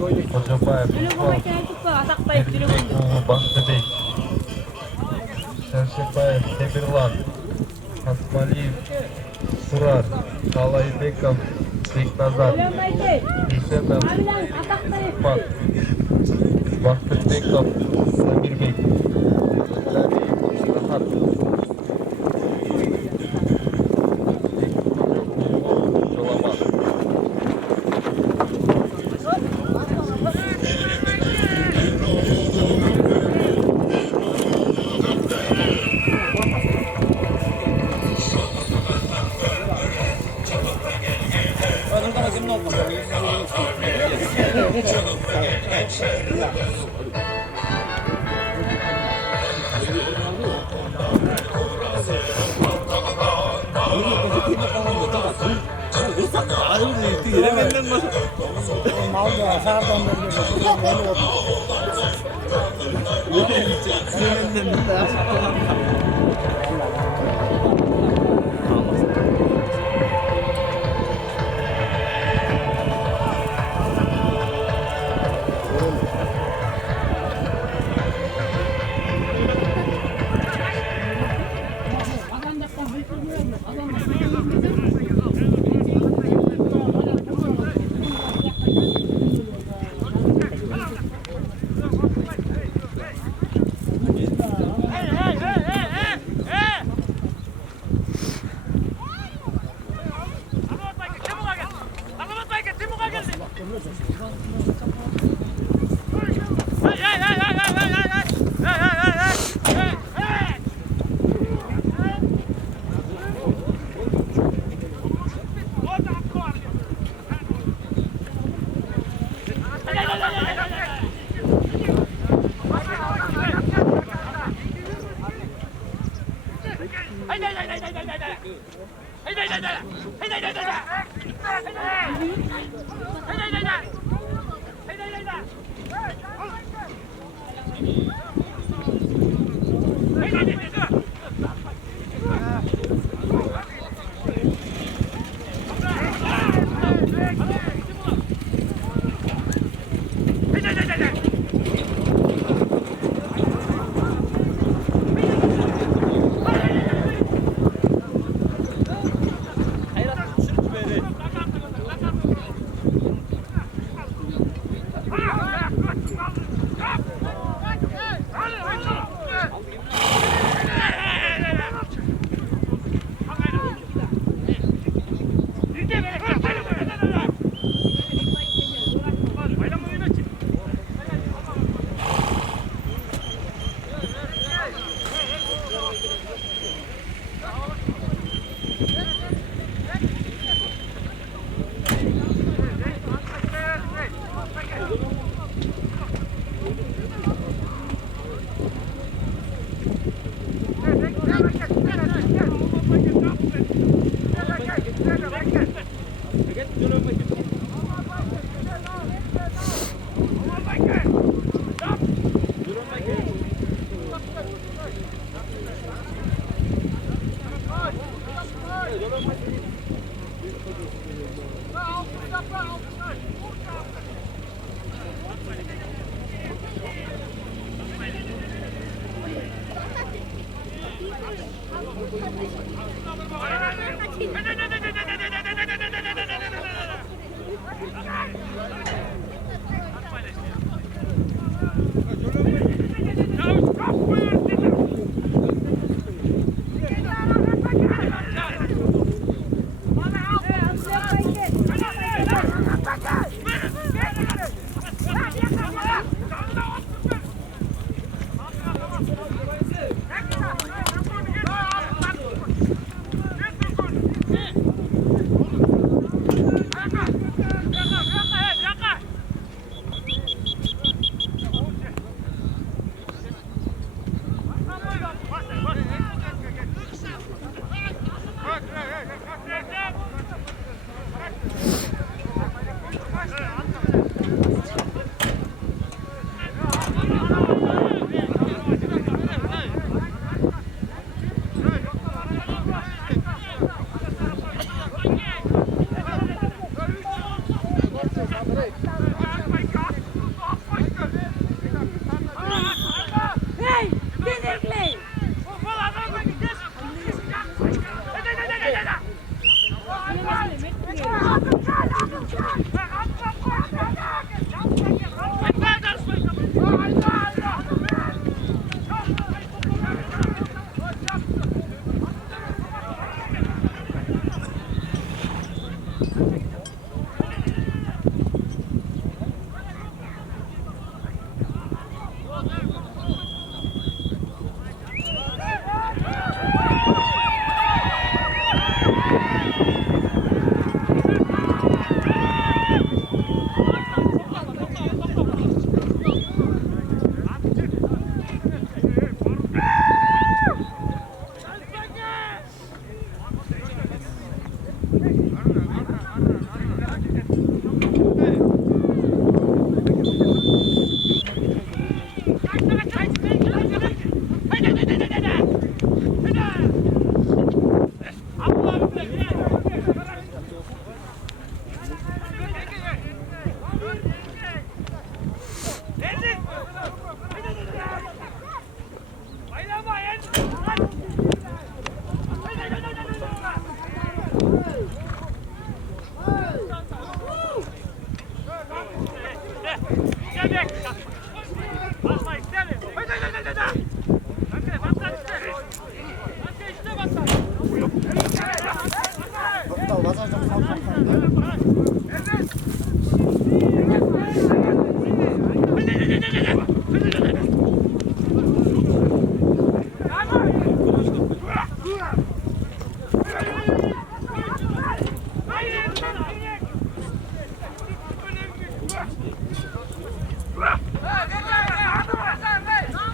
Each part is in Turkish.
Hocabayev, Bahtibek, Şerşebayev, Temirlan, Asmaliyev, Surar, Kalaybekov, Beknazar, Hüseyin Ufak, Bahtibekov, Samirbek, Rahat, Jolaman.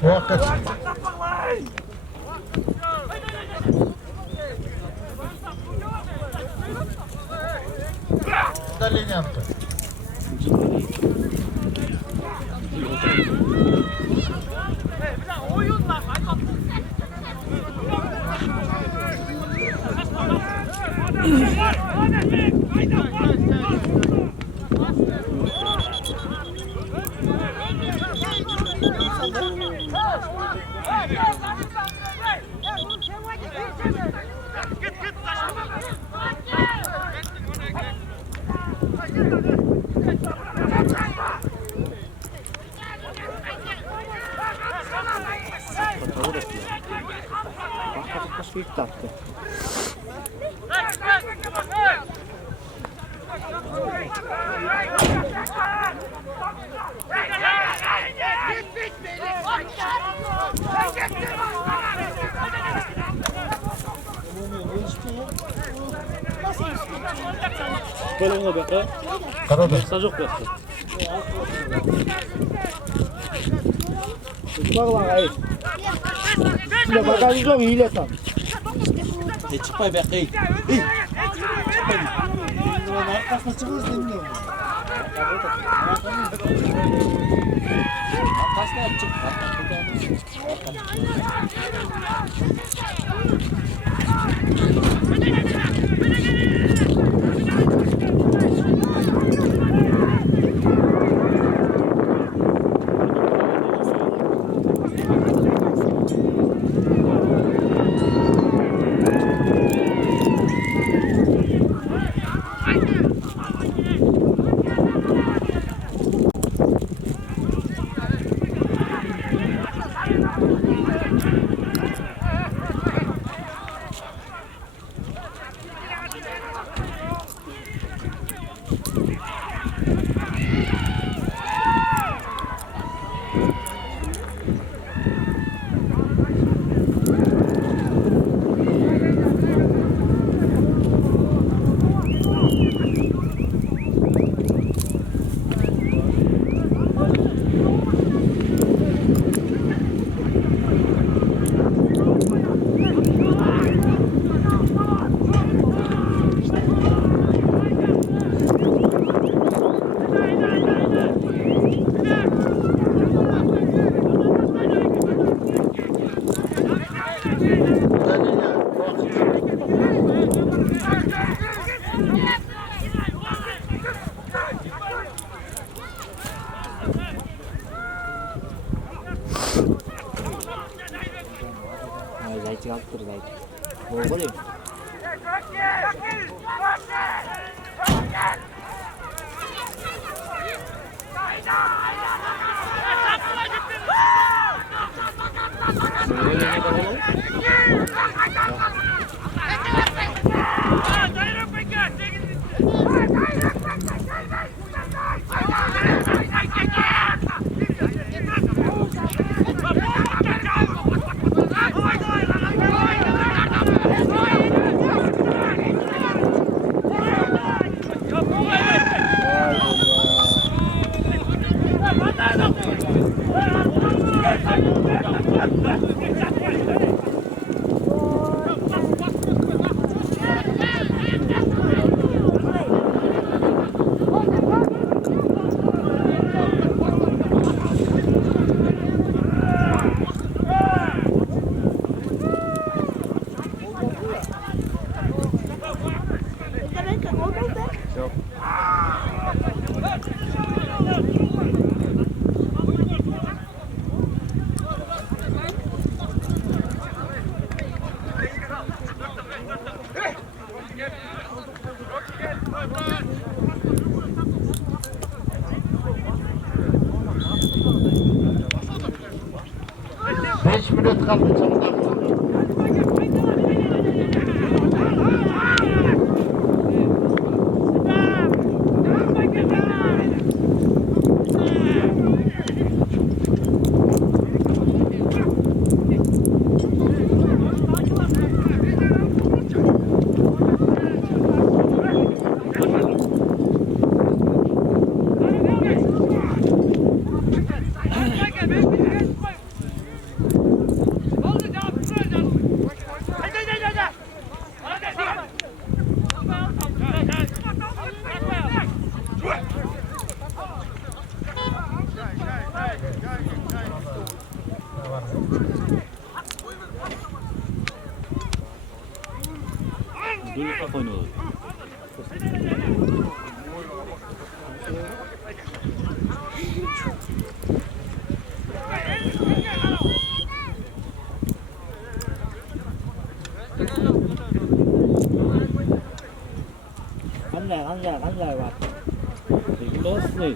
Muhakkak. Da Lenianto. Taktı. Böyle ona bakar. Karadır. Sacok yaptı. Bak lan ayı. Şimdi bagajı yok hile tam. Çıkmay be kayıt. Buranın arkasına çıkırız demiyorum. Arkasına yapacak. Zaytı kalktır zaytı. Bol bol yok. 5 minut kaldı. Çabuk kaldı. Dulu kapan oynuyor? Ăn rồi. Peki nasıl ne?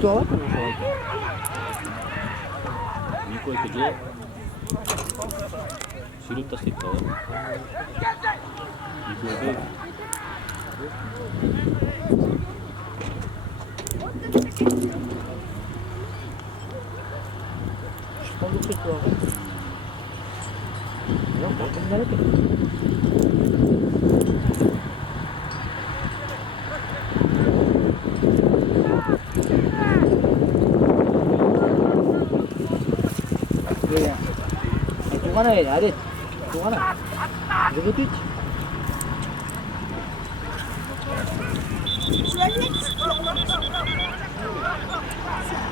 Что? Никой где? Сирот тастит кала. Никой. Что лучше того? Ну, потом на Iya. Itu mana ya, Adit? Itu mana? Begitu.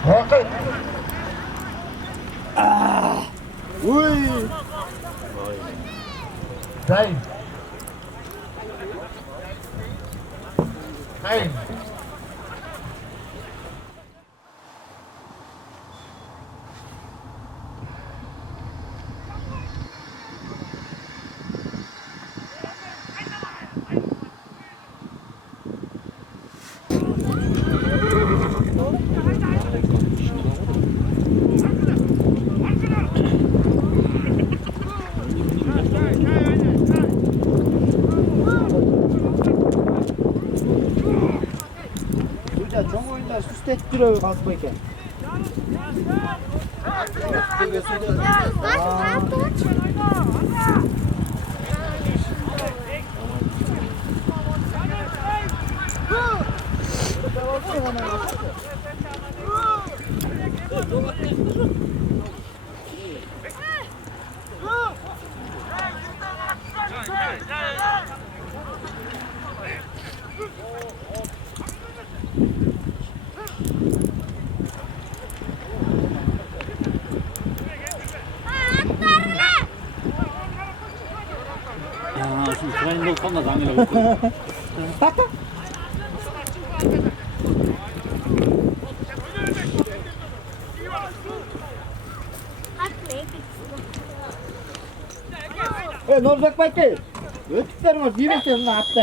Vakit. Wih. Zayn. Zayn. Şurada çok oyunlar süslet duruyor kasbayken. 야, 지금 드라인도 깜나 당해요. Ne olacak belki? Ötüklerim var, bir bekleyin lan hatta.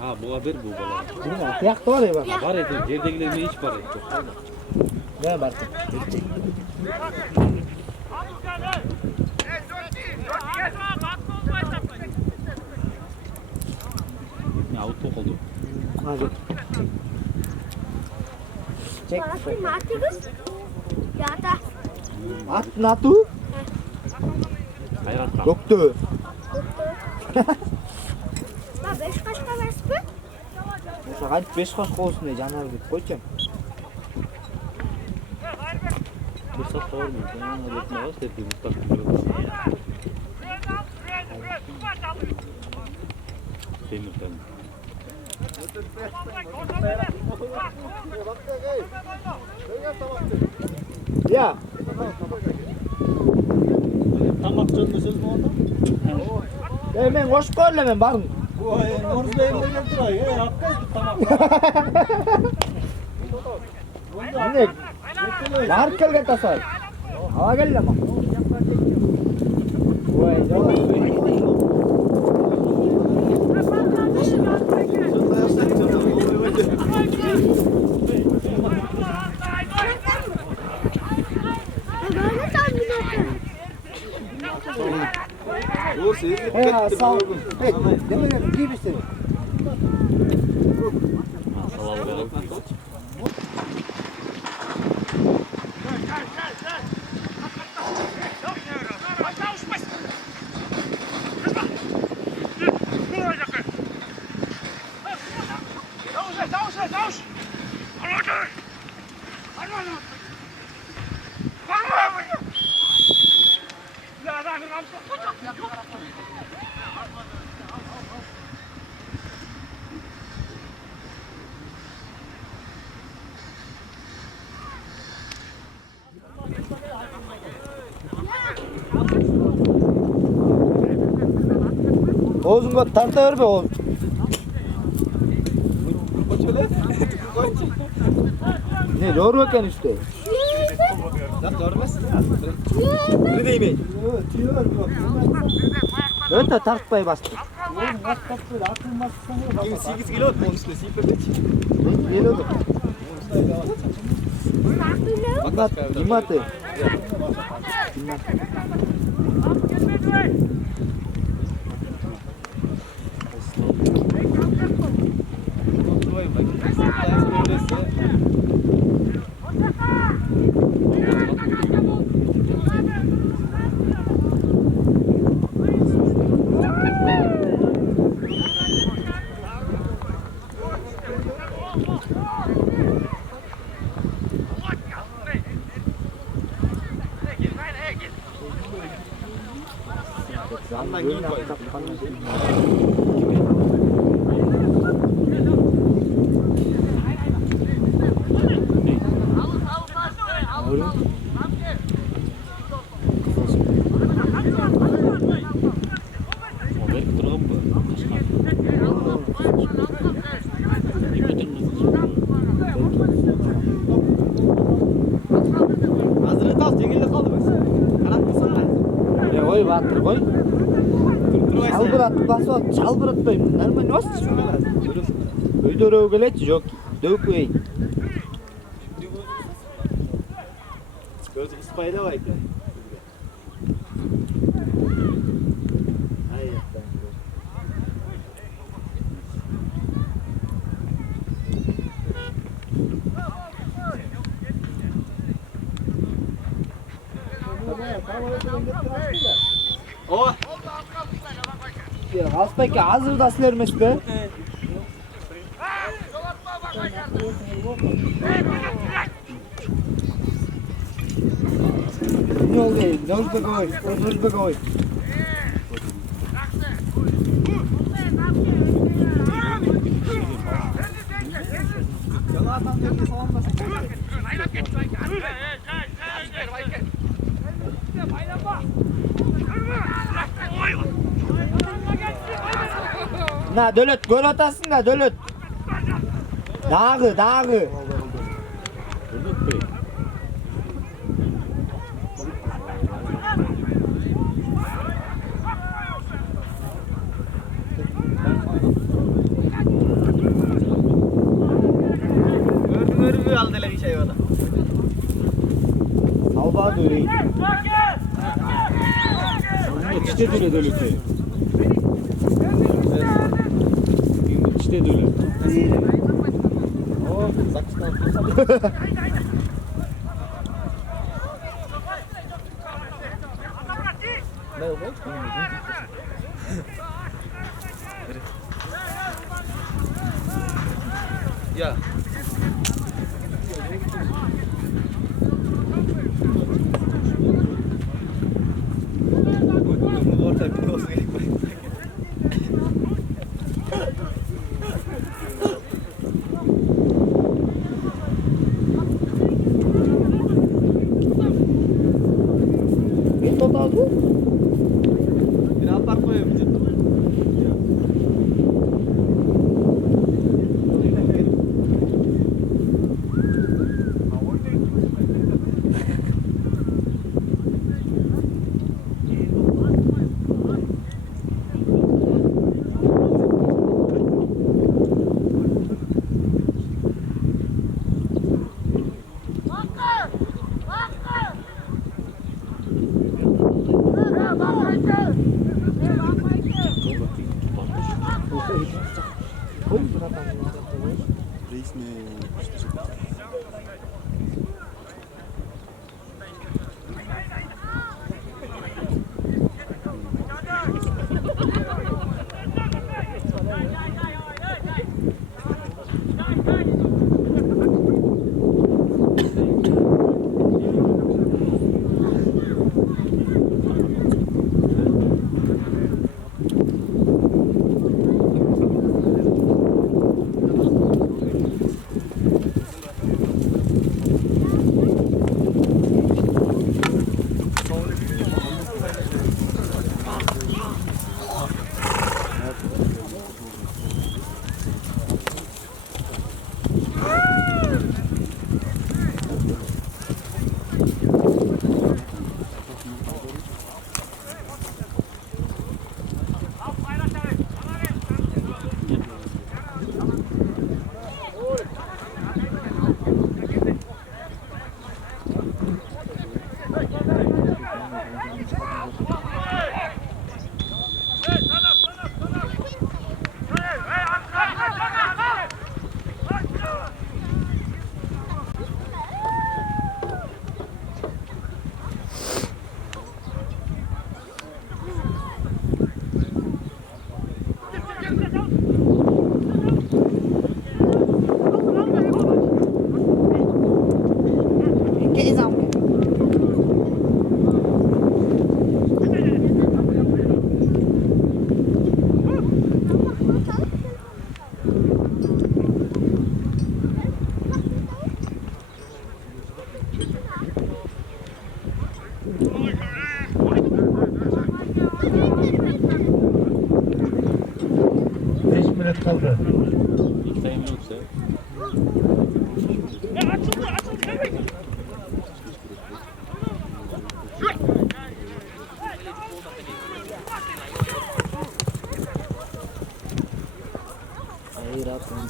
Ha, bu haber bu bala. Bilmiyorum, kıyakta var ya bak. Var edi, yerdekilerine hiç var edi. Ne var? Ya, auto oldu. Hadi. Çek. At natu? Hayrat Doktor. Hadi 5 kaç olsun diye canlar git koyacağım. Fırsat var mı? Ben anladım. Ne var? Hep mutlaka. Demirden. Ya. Tamak canlısınız mı orada? Hemen hoş görlemem barın. Bu Noruz'da evde getiriyor. Hakkı tamak. Ne? Bahar kelgen tasay. Hava geldi ama. Vay canım. Sağ ol. Hey, demedim, iyi misin? Sağ ol. Oğuz'un tarta ver be oğlum. Ne doğru bakın işte. Ne diyeyim? Evet tartmayı bastı. 8 kilo olmuştu. Ne geliyordu? Bak gimatı. Andan giyin koy. qo'y. Çalbırat basot, çalbıratmayım. Bunlar ne vasıf şunlar? Uyda rövgelet yok. Dövüp koyayım. Gözü ıspayla var ki. Hayır. Oh. Alsbekka hazırda silermez be. Ne oldu? Ne oldu be koy? Ne oldu be koy? Na dölet gol atasın da dölet. Dağı dağı. Örgü aldılar işe yola. Salba döreyi. İşte döle döleti. İşte döle. Ya. Bu orta bir olsun. Ne total bu? Biraz park koyamayacağım.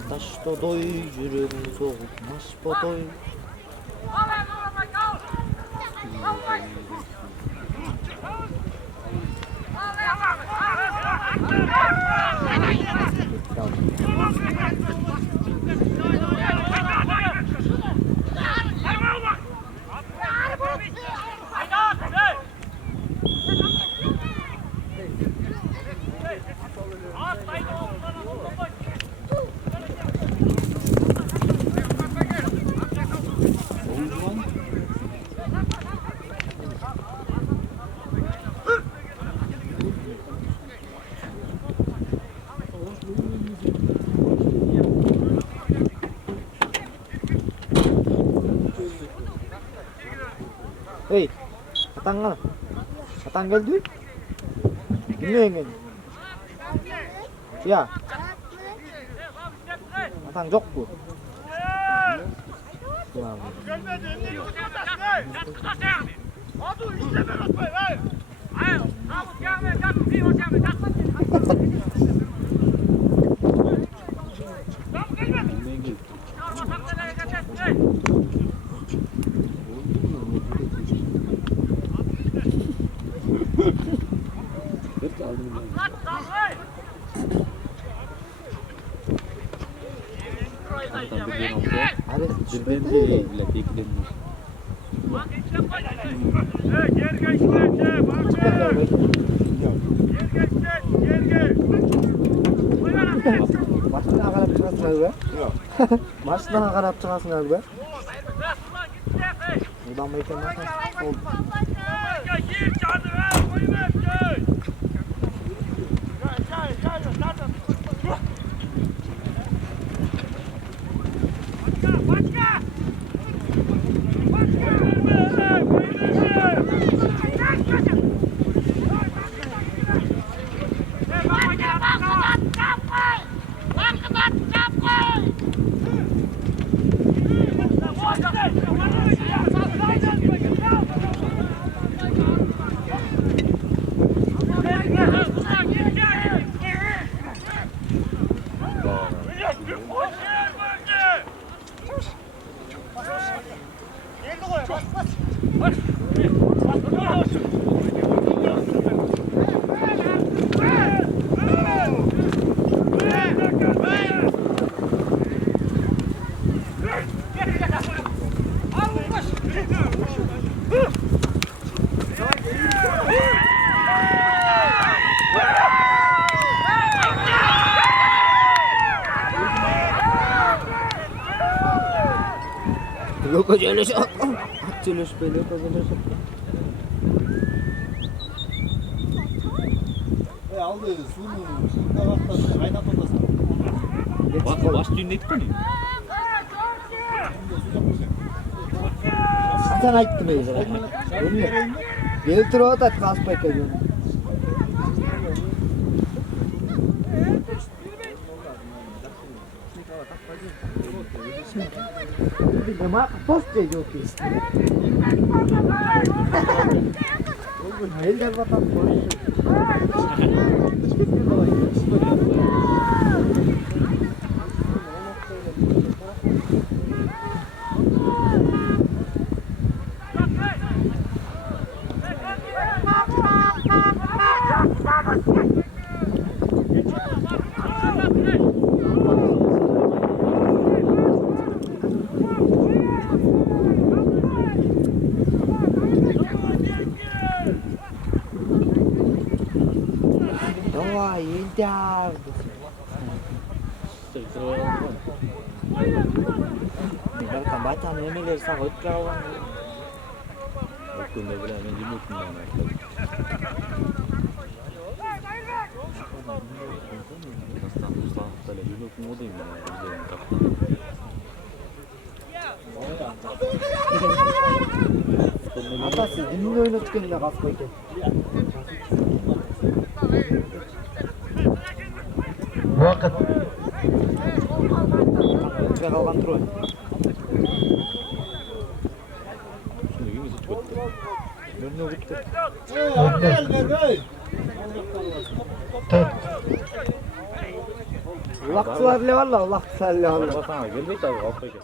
Taştodoy yürüm soğutmaz potoy. Hey, atang geldi. Dinleyin. Ya. Atang yok bu. Başına karab çıkasın abi be. Başına karab çıkasın abi be. Buradan beklemezsen oldu. Yok acele şey. Acele şüpheli yok acele şey. Aldı suyunu. Şimdi kaynat odasına. Baş düğünde gittin mi? Sen ayıttı be izle. Geltir o da kaspay kediyor. Mak post ediyor ki. Hayır gel bakalım. Давай, иди. Belki bacan yemeleri sağ ötüyor olan. Bakın da bile hemen yumurtum yani. Böyle yumurtum o değil mi? Atası dinle oynattık önüne kaspayı. Vakit. Ve kalkan troll. Şimdi yumurtu çıkarttı. Önüne gitti. Dört. Uloqchilarlar valla, uloqchilarlar. Sana gelmeydi abi, altta gel.